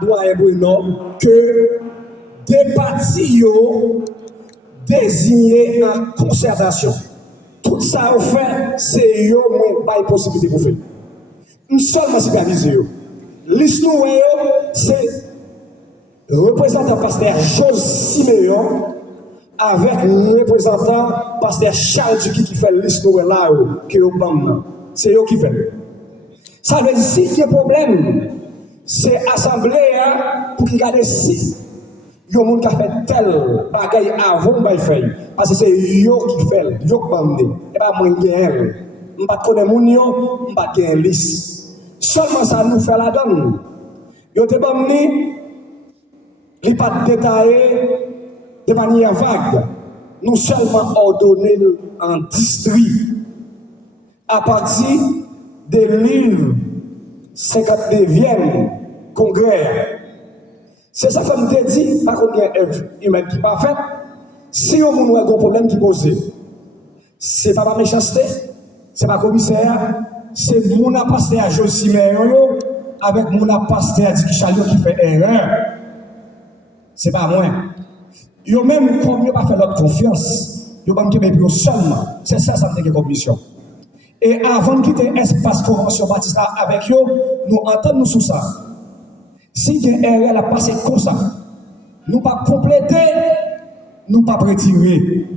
doyen Bruno que des partis désignés en concertation. Tout ça au fait, c'est yo moins pas une possibilité pour faire. Nous seulement superviser yo. Liste nous c'est représentant pasteur José Siméon avec le représentant pasteur Charles Duki qui fait liste nous là que yo bam. C'est eux qui fait. Ça veut dire si il y a problème, c'est assemblée pour qu'ils regardent si il y a monde qui a fait tel bagaille avant de faire. Parce que c'est eux qui fait, eux qui bamné. Et pas moi qui elle. On pas connaître moun yo, on pas une liste. Seulement ça nous fait la donne. Yo te bamné, il pas détaillé de manière vague. Nous seulement ordonné en district à partir des livres 59e congrès. C'est ça que je dit, par contre, il y a un qui n'est pas fait. Si on a un problème qui pose, ce n'est pas ma méchanceté, ce n'est pas commissaire, c'est mon pasteur Josiméon avec mon pasteur Dikichalio qui fait erreur. Ce n'est pas moi. Yo même comme yo pas fait notre confiance, yo pas me pour seulement. C'est ça ça me dit comme mission. Et avant de quitter espace convention baptiste avec eux, nous entendons sur ça. Si il y a une erreur à passer comme ça, nous pas compléter, nous pas retirer.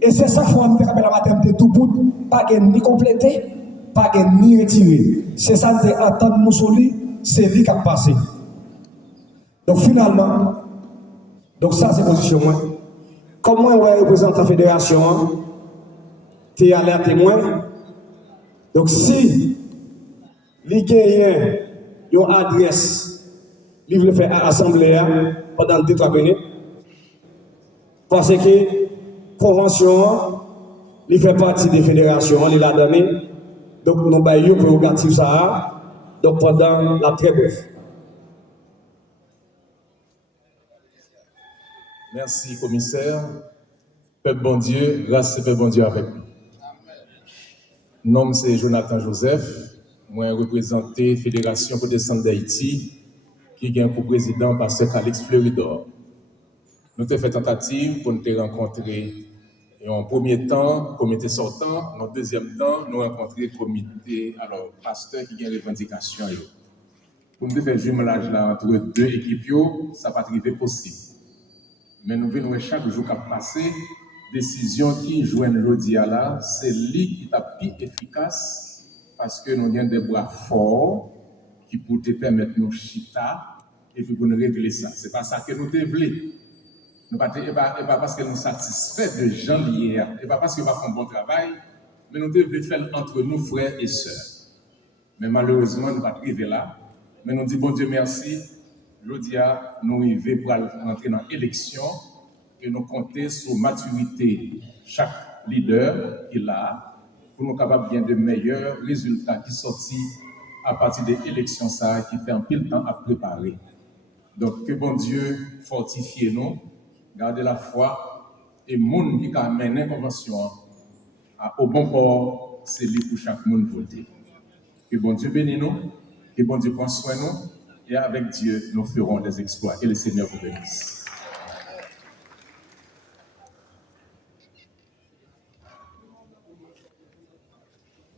Et c'est ça qu'il faut me faire la maternité tout bout, pas ni compléter, pas ni retirer. C'est ça que nous entendons sur lui, c'est lui qui a passé. Donc finalement, donc ça c'est position moi. Comme moi, je représente la fédération, tu es allé à témoin. Donc si les gagnants ont une adresse, ils veulent faire à l'Assemblée pendant 2-3 minutes, parce que la convention, il fait partie des fédérations, il l'a donné, donc nous avons une prérogative ça, donc pendant la très brève. Merci, commissaire. Peuple bon Dieu, grâce et peuple bon Dieu avec nous. Mon nom c'est Jonathan Joseph. Moi, représenté Fédération pour descendre d'Haïti, qui est pour président pasteur Calix Fleuridor. Nous avons fait tentative pour nous rencontrer. Et en premier temps, comité sortant. En deuxième temps, nous avons rencontré le comité, alors, pasteur qui a une revendication. Pour nous faire jumelage là entre deux équipes, ça n'a pas arrivé possible. Mais nous venons chaque jour qui a passé, décision qui joignent l'audio là, c'est lui qui est plus efficace parce que nous avons des bras forts qui pourraient te permettre de nous chita et puis pour nous révéler ça. Ce n'est pas ça que nous voulons. Ce n'est pas parce que nous sommes satisfaits de gens liés, ce n'est pas parce que nous faisons un bon travail, mais nous devons faire entre nous, frères et sœurs. Mais malheureusement, nous ne sommes pas arrivés là. Mais nous disons, bon Dieu, merci. L'audia, nous arrivons pour entrer dans l'élection et nous compter sur la maturité chaque leader qui est là pour nous capables bien de meilleurs résultats qui sortent à partir des élections qui fait un pile temps à préparer. Donc, que bon Dieu fortifie nous, garder la foi et le monde qui a mené la convention au bon port, c'est lui pour chaque monde voter. Que bon Dieu bénisse nous, que bon Dieu prenne soin de nous. Et avec Dieu, nous ferons des exploits. Que le Seigneur vous bénisse.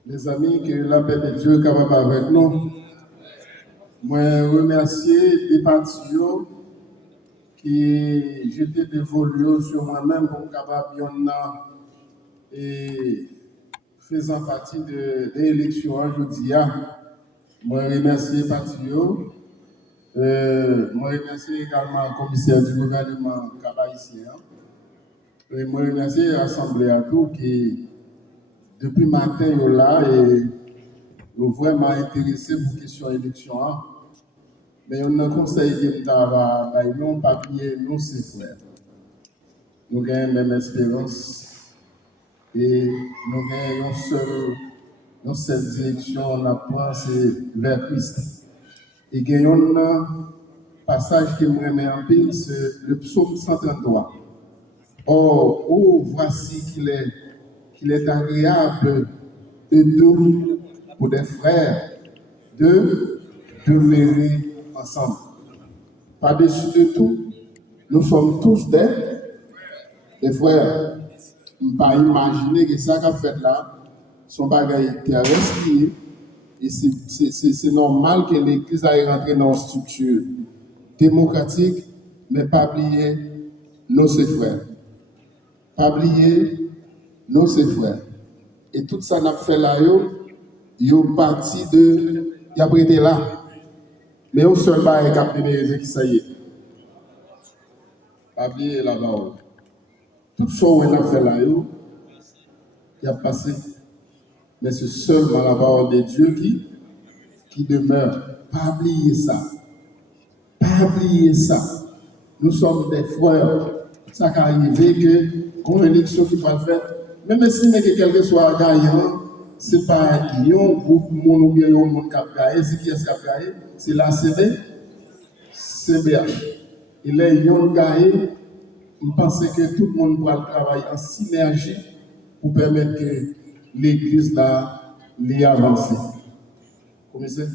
Les amis, que la paix de Dieu est capable avec nous. Moi, remercier les partis qui jetaient des volets sur moi-même pour capable et faisant partie de l'élection aujourd'hui. Moi, remercier les partis. Moi, remercie également le commissaire du gouvernement Kabaïsien. Et moi, remercie l'Assemblée à tout qui, depuis matin, est là et est vraiment intéressé pour la question de l'élection. Mais on a conseillé de nous papier, nous, c'est frères. Nous avons la même espérance et nous avons une seule direction, on a pensé vers Christ. Et il y a un passage qui me remet en pile, c'est le psaume 133. Or, voici qu'il est agréable et doux pour des frères de demeurer ensemble. Par-dessus de tout, nous sommes tous des frères. Je ne peux pas imaginer que ça qu'a fait là, son bagage terrestre, et c'est normal que l'Église aille rentrer dans une structure démocratique, mais pas oublier nos frères. Pas oublier nos frères. Et tout ça n'a fait là, yo parti de, y a prêté là. Mais au seul bagage qui a été qui ça y est. Pas oublier la parole. Tout ce qu'on a fait là, il a passé. Mais c'est seulement la parole de Dieu qui demeure. Pas oublier ça. Pas oublier ça. Nous sommes des frères. Ça qui arrivé que, qu'on élection qui va le faire, même si quelqu'un soit gagnant, ce n'est pas un groupe ou bien un monde qui a gagné, c'est qui est-ce qui a gagné? C'est la CBH. Et là, ils ont gagné. Je pense que tout le monde doit travailler en synergie pour permettre que l'Église là, l'ait avancé. Commissaire?